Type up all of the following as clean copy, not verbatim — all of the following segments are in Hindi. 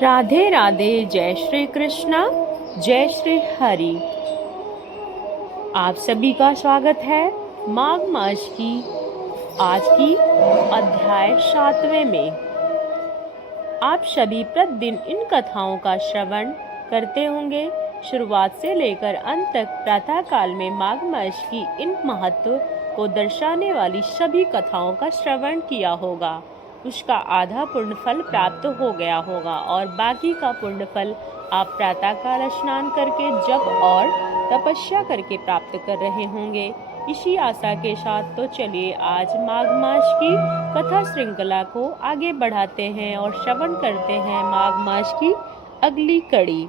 राधे राधे। जय श्री कृष्णा, जय श्री हरि। आप सभी का स्वागत है माघ मास की आज की अध्याय 7वें में। आप सभी प्रतिदिन इन कथाओं का श्रवण करते होंगे। शुरुआत से लेकर अंत तक प्रातः काल में माघ मास की इन महत्व को दर्शाने वाली सभी कथाओं का श्रवण किया होगा। उसका आधा पुण्य फल प्राप्त हो गया होगा और बाकी का पुण्य फल आप प्रातः काल स्नान करके जप और तपस्या करके प्राप्त कर रहे होंगे। इसी आशा के साथ तो चलिए आज माघ मास की कथा श्रृंखला को आगे बढ़ाते हैं और श्रवण करते हैं माघ मास की अगली कड़ी।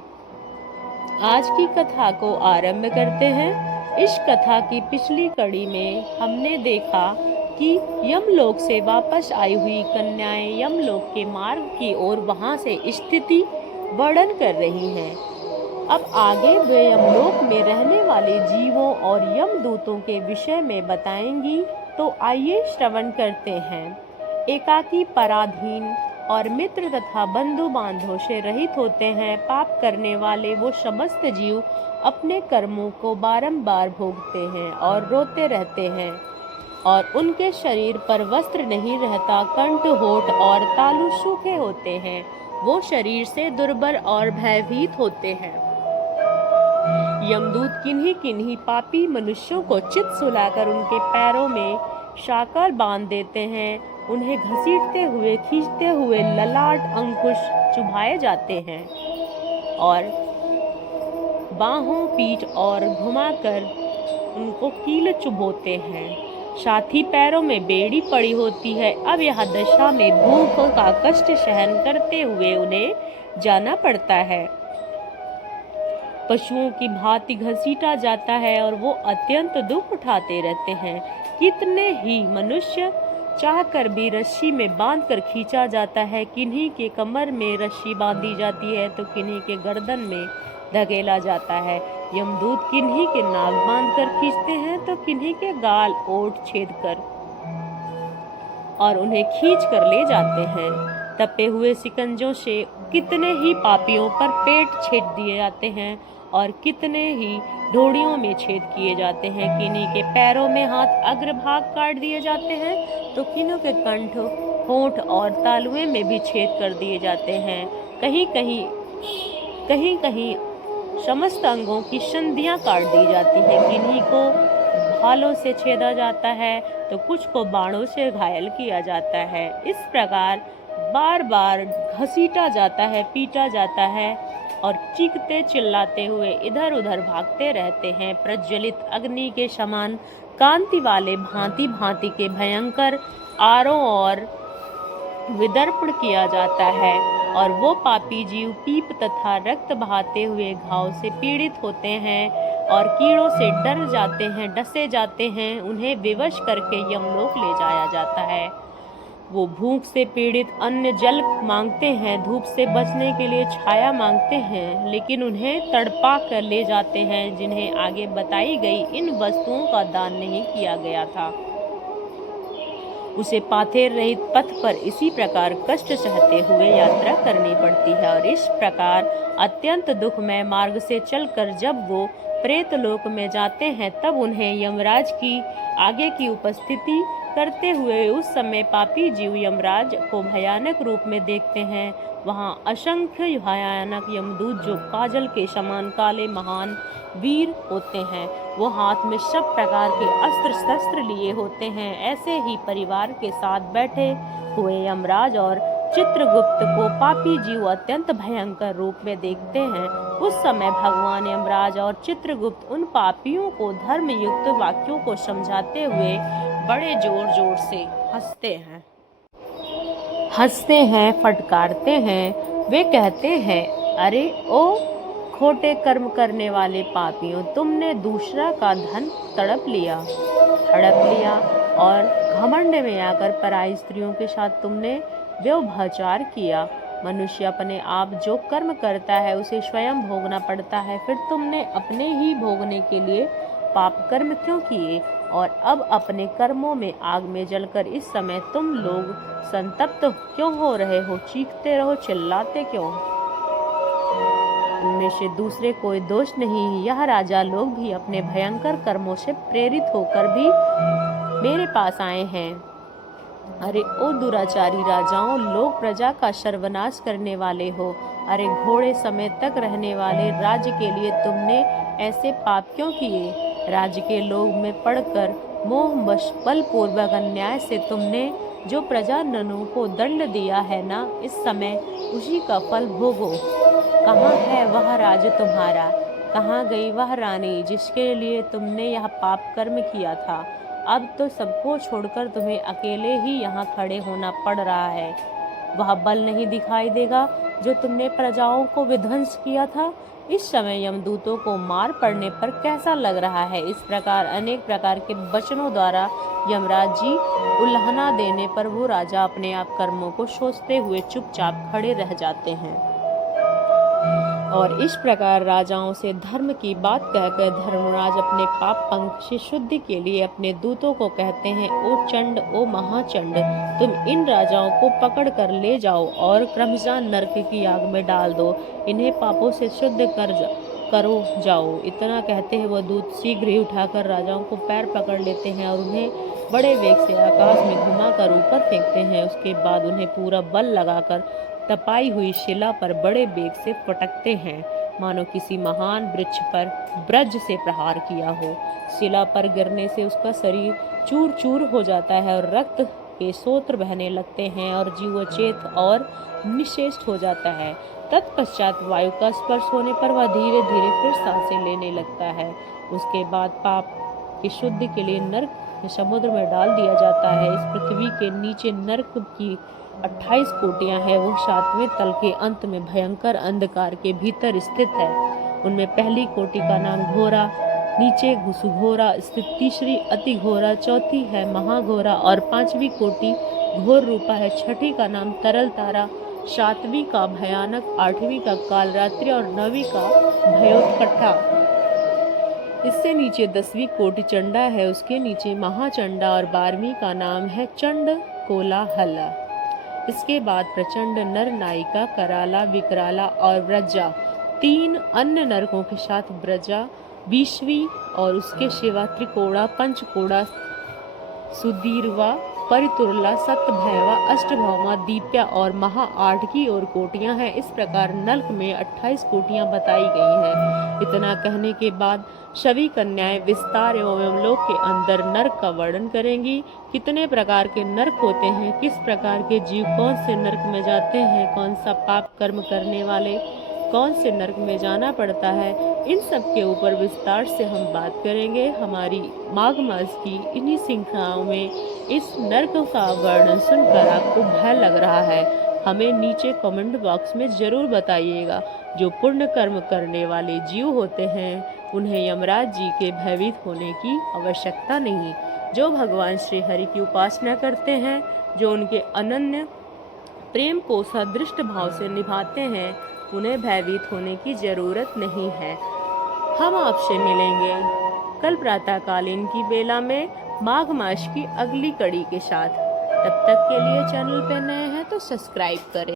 आज की कथा को आरंभ करते हैं। इस कथा की पिछली कड़ी में हमने देखा कि यमलोक से वापस आई हुई कन्याएं यमलोक के मार्ग की ओर वहां से स्थिति वर्णन कर रही हैं। अब आगे वे यमलोक में रहने वाले जीवों और यमदूतों के विषय में बताएंगी, तो आइए श्रवण करते हैं। एकाकी, पराधीन और मित्र तथा बंधु बांधवों से रहित होते हैं। पाप करने वाले वो समस्त जीव अपने कर्मों को बारंबार भोगते हैं और रोते रहते हैं और उनके शरीर पर वस्त्र नहीं रहता। कंठ, होठ और तालु सूखे होते हैं। वो शरीर से दुर्बल और भयभीत होते हैं। यमदूत किन्हीं किन्हीं पापी मनुष्यों को चित सुलाकर उनके पैरों में शाकर बांध देते हैं। उन्हें घसीटते हुए खींचते हुए ललाट अंकुश चुभाए जाते हैं और बाहों, पीठ और घुमाकर उनको कील चुभोते हैं। साथ ही पैरों में बेड़ी पड़ी होती है। अब यह दशा में भूख का कष्ट सहन करते हुए उन्हें जाना पड़ता है। पशुओं की भांति घसीटा जाता है और वो अत्यंत दुख उठाते रहते हैं। कितने ही मनुष्य चाहकर भी रस्सी में बांधकर खींचा जाता है। किन्हीं के कमर में रस्सी बांधी जाती है तो किन्हीं के गर्दन में धकेला जाता है। यमदूत किन्हीं के नाक बांधकर खींचते हैं तो किन्हीं के गाल, ओठ छेद कर और उन्हें खींच कर ले जाते हैं। तपे हुए शिकंजों से कितने ही पापियों पर पेट छेद दिए जाते हैं और कितने ही ढोड़ियों में छेद किए जाते हैं। किन्हीं के पैरों में हाथ अग्रभाग काट दिए जाते हैं तो किन्हीं के कंठ, होठ और तालुए में भी छेद कर दिए जाते हैं। कहीं कहीं समस्त अंगों की संधियां काट दी जाती हैं। किन्हीं को भालों से छेदा जाता है तो कुछ को बाणों से घायल किया जाता है। इस प्रकार बार बार घसीटा जाता है, पीटा जाता है और चीखते चिल्लाते हुए इधर उधर भागते रहते हैं। प्रज्वलित अग्नि के समान कांति वाले भांति भांति के भयंकर आरों और विदर्पण किया जाता है और वो पापी जीव पीप तथा रक्त बहाते हुए घाव से पीड़ित होते हैं और कीड़ों से डर जाते हैं, डसे जाते हैं। उन्हें विवश करके यमलोक ले जाया जाता है। वो भूख से पीड़ित अन्न जल मांगते हैं, धूप से बचने के लिए छाया मांगते हैं, लेकिन उन्हें तड़पा कर ले जाते हैं जिन्हें आगे बताई गई इन वस्तुओं का दान नहीं किया गया था। उसे पाथेर रहित पथ पर इसी प्रकार कष्ट सहते हुए यात्रा करनी पड़ती है और इस प्रकार अत्यंत दुखमय मार्ग से चलकर जब वो प्रेत लोक में जाते हैं तब उन्हें यमराज की आगे की उपस्थिति करते हुए उस समय पापी जीव यमराज को भयानक रूप में देखते हैं। वहां असंख्य भयानक यमदूत जो काजल के समान काले महान वीर होते हैं, वो हाथ में सब प्रकार के अस्त्र शस्त्र लिए होते हैं। ऐसे ही परिवार के साथ बैठे हुए यमराज और चित्रगुप्त को पापी जीव अत्यंत भयंकर रूप में देखते हैं। उस समय भगवान यमराज और चित्रगुप्त उन पापियों को धर्म युक्त वाक्यों को समझाते हुए बड़े जोर जोर से हंसते हैं, फटकारते हैं। वे कहते हैं, अरे ओ खोटे कर्म करने वाले पापियों, तुमने दूसरा का धन हड़प लिया और घमंड में आकर पराई स्त्रियों के साथ तुमने व्यभिचार किया। मनुष्य अपने आप जो कर्म करता है उसे स्वयं भोगना पड़ता है। फिर तुमने अपने ही भोगने के लिए पाप कर्म क्यों किए और अब अपने कर्मों में आग में जलकर इस समय तुम लोग संतप्त क्यों हो रहे हो? चीखते रहो, चिल्लाते क्यों? उनमें से दूसरे कोई दोष नहीं। यह राजा लोग भी अपने भयंकर कर्मों से प्रेरित होकर भी मेरे पास आए हैं। अरे ओ दुराचारी राजाओं, लोग प्रजा का सर्वनाश करने वाले हो। अरे घोड़े समेत तक रहने वाले राज्य के लिए तुमने ऐसे पाप क्यों किए? राज्य के लोग में पड़कर मोहवश बलपूर्वक अन्याय से तुमने जो प्रजाजनों को दंड दिया है ना, इस समय उसी का फल भोगो। कहाँ है वह राज्य तुम्हारा? कहाँ गई वह रानी जिसके लिए तुमने यह पाप कर्म किया था? अब तो सबको छोड़कर तुम्हें अकेले ही यहाँ खड़े होना पड़ रहा है। वह बल नहीं दिखाई देगा जो तुमने प्रजाओं को विध्वंस किया था। इस समय यमदूतों को मार पड़ने पर कैसा लग रहा है? इस प्रकार अनेक प्रकार के वचनों द्वारा यमराज जी उल्हाना देने पर वो राजा अपने आप कर्मों को सोचते हुए चुपचाप खड़े रह जाते हैं। और इस प्रकार राजाओं से धर्म की बात कहकर धर्मराज अपने पाप पंख से शुद्धि के लिए अपने दूतों को कहते हैं, ओ चंड, ओ महाचंड, तुम इन राजाओं को पकड़ कर ले जाओ और क्रमशः नरक की आग में डाल दो। इन्हें पापों से शुद्ध करो जाओ। इतना कहते हैं वह दूत शीघ्र ही उठाकर राजाओं को पैर पकड़ लेते हैं और उन्हें बड़े वेग से आकाश में घुमाकर ऊपर फेंकते हैं। उसके बाद उन्हें पूरा बल लगाकर तपाई हुई शिला पर बड़े वेग से पटकते हैं, मानो किसी महान वृक्ष पर ब्रज से प्रहार किया हो। शिला पर गिरने से उसका शरीर चूर चूर हो जाता है और रक्त के सोत्र बहने लगते हैं और जीवोचेत और निशेष हो जाता है। तत्पश्चात वायु का स्पर्श होने पर वह धीरे धीरे फिर सांसें लेने लगता है। उसके बाद पाप की शुद्धि के लिए नरक समुद्र में डाल दिया जाता है। इस पृथ्वी के नीचे नरक की 28 कोटियां हैं। वो 7वें तल के अंत में भयंकर अंधकार के भीतर स्थित है। उनमें पहली कोटि का नाम घोरा, नीचे घुसघोरा स्थित तीसरी अति घोरा, चौथी है महाघोरा और 5वीं कोटि घोर रूपा है। छठी का नाम तरल तारा, 7वीं का भयानक, 8वीं का कालरात्रि और 9वीं का भयोत्कटा। इससे नीचे 10वीं कोटि चंडा है, उसके नीचे महाचंडा और 12वीं का नाम है चंड कोलाहल। इसके बाद प्रचंड, नर नायिका, कराला, विकराला और व्रजा, 3 अन्य नरकों के साथ ब्रजा 20वीं और उसके सिवा त्रिकोड़ा, पंचकोड़ा, सुदीर्वा, परितुरला, सतभैवा, अष्टभौमा, दीप्या और महा 8 की ओर कोटियां हैं। इस प्रकार नल्क में 28 कोटियां बताई गई हैं। इतना कहने के बाद सभी कन्याएं विस्तार एवं यमलोक के अंदर नर्क का वर्णन करेंगी। कितने प्रकार के नर्क होते हैं, किस प्रकार के जीव कौन से नर्क में जाते हैं, कौन सा पाप कर्म करने वाले कौन से नर्क में जाना पड़ता है, इन सब के ऊपर विस्तार से हम बात करेंगे। हमारी माघ मास की इन्हीं श्रृंखलाओं में इस नर्क का वर्णन सुनकर आपको भय लग रहा है, हमें नीचे कमेंट बॉक्स में जरूर बताइएगा। जो पुण्य कर्म करने वाले जीव होते हैं उन्हें यमराज जी के भयभीत होने की आवश्यकता नहीं। जो भगवान श्री हरि की उपासना करते हैं, जो उनके अनन्य प्रेम को सदृष्ट भाव से निभाते हैं, उन्हें भयभीत होने की जरूरत नहीं है। हम आपसे मिलेंगे कल प्रातःकालीन की बेला में माघ मास की अगली कड़ी के साथ। तब तक के लिए चैनल पे नए हैं तो सब्सक्राइब करें।